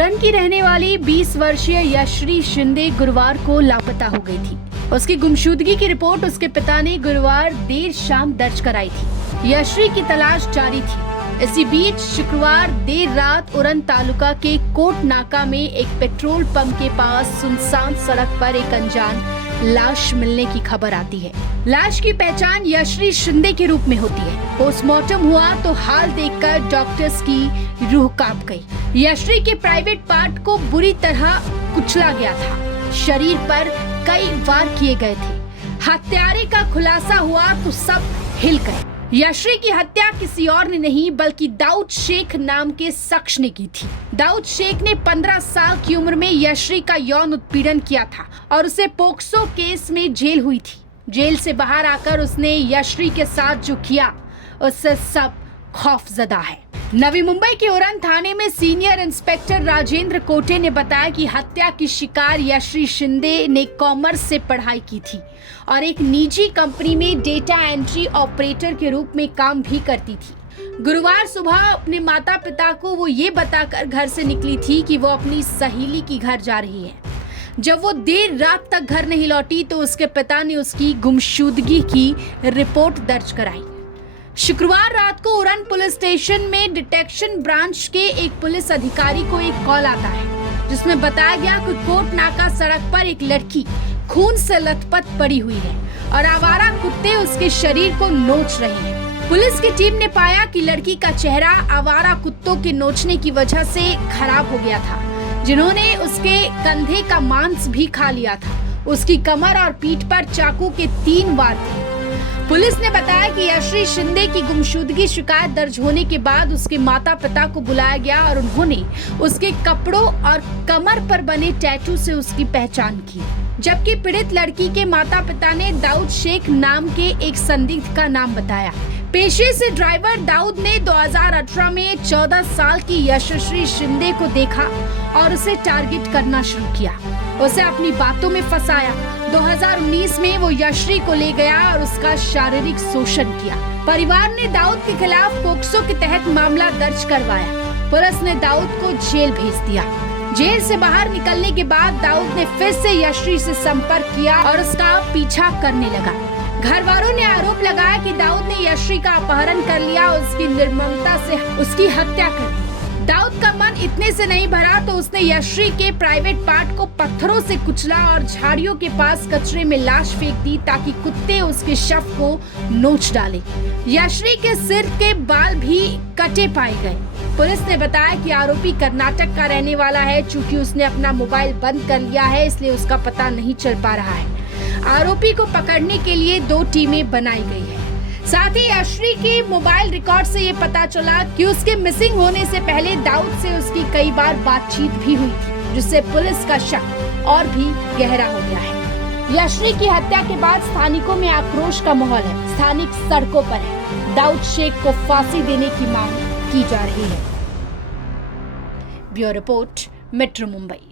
उरण की रहने वाली 20 वर्षीय यश्री शिंदे गुरुवार को लापता हो गई थी। उसकी गुमशुदगी की रिपोर्ट उसके पिता ने गुरुवार देर शाम दर्ज कराई थी। यश्री की तलाश जारी थी। इसी बीच शुक्रवार देर रात उरण तालुका के कोट नाका में एक पेट्रोल पंप के पास सुनसान सड़क पर एक अनजान लाश मिलने की खबर आती है। लाश की पहचान यश्री शिंदे के रूप में होती है। पोस्टमार्टम हुआ तो हाल देखकर डॉक्टर्स की रूह कांप गई। यश्री के प्राइवेट पार्ट को बुरी तरह कुचला गया था। शरीर पर कई वार किए गए थे। हत्यारे का खुलासा हुआ तो सब हिल गए। यश्री की हत्या किसी और ने नहीं बल्कि दाऊद शेख नाम के शख्स ने की थी। दाऊद शेख ने 15 साल की उम्र में यश्री का यौन उत्पीड़न किया था और उसे पोक्सो केस में जेल हुई थी। जेल से बाहर आकर उसने यश्री के साथ जो किया उससे सब खौफजदा है। नवी मुंबई के उरण थाने में सीनियर इंस्पेक्टर राजेंद्र कोटे ने बताया कि हत्या की शिकार यश्री शिंदे ने कॉमर्स से पढ़ाई की थी और एक निजी कंपनी में डेटा एंट्री ऑपरेटर के रूप में काम भी करती थी। गुरुवार सुबह अपने माता पिता को वो ये बताकर घर से निकली थी कि वो अपनी सहेली की घर जा रही है। जब वो देर रात तक घर नहीं लौटी तो उसके पिता ने उसकी गुमशुदगी की रिपोर्ट दर्ज कराई। शुक्रवार रात को उरण पुलिस स्टेशन में डिटेक्शन ब्रांच के एक पुलिस अधिकारी को एक कॉल आता है जिसमें बताया गया कि कोट नाका सड़क पर एक लड़की खून से लथपथ पड़ी हुई है और आवारा कुत्ते उसके शरीर को नोच रहे हैं। पुलिस की टीम ने पाया कि लड़की का चेहरा आवारा कुत्तों के नोचने की वजह से खराब हो गया था, जिन्होंने उसके कंधे का मांस भी खा लिया था। उसकी कमर और पीठ पर चाकू के 3 वार थे। पुलिस ने बताया कि यश्री शिंदे की गुमशुदगी शिकायत दर्ज होने के बाद उसके माता पिता को बुलाया गया और उन्होंने उसके कपड़ों और कमर पर बने टैटू से उसकी पहचान की, जबकि पीड़ित लड़की के माता पिता ने दाऊद शेख नाम के एक संदिग्ध का नाम बताया। पेशे से ड्राइवर दाऊद ने 2018 में 14 साल की यशस्वी शिंदे को देखा और उसे टारगेट करना शुरू किया, उसे अपनी बातों में फंसाया। 2019 में वो यश्री को ले गया और उसका शारीरिक शोषण किया। परिवार ने दाऊद के खिलाफ पोक्सो के तहत मामला दर्ज करवाया। पुलिस ने दाऊद को जेल भेज दिया। जेल से बाहर निकलने के बाद दाऊद ने फिर से यश्री से संपर्क किया और उसका पीछा करने लगा। घर वालों ने आरोप लगाया कि दाऊद ने यश्री का अपहरण कर लिया और उसकी निर्ममता से उसकी हत्या कर दी। दाऊद का मन इतने से नहीं भरा तो उसने यश्री के प्राइवेट पार्ट को पत्थरों से कुचला और झाड़ियों के पास कचरे में लाश फेंक दी ताकि कुत्ते उसके शव को नोच डाले। यश्री के सिर के बाल भी कटे पाए गए। पुलिस ने बताया कि आरोपी कर्नाटक का रहने वाला है। चूंकि उसने अपना मोबाइल बंद कर लिया है इसलिए उसका पता नहीं चल पा रहा है। आरोपी को पकड़ने के लिए 2 टीमें बनाई गई है। साथ ही यश्री के मोबाइल रिकॉर्ड से ये पता चला कि उसके मिसिंग होने से पहले दाऊद से उसकी कई बार बातचीत भी हुई थी, जिससे पुलिस का शक और भी गहरा हो गया है। यश्री की हत्या के बाद स्थानिकों में आक्रोश का माहौल है। स्थानिक सड़कों पर है। दाऊद शेख को फांसी देने की मांग की जा रही है। Bureau report, metro Mumbai.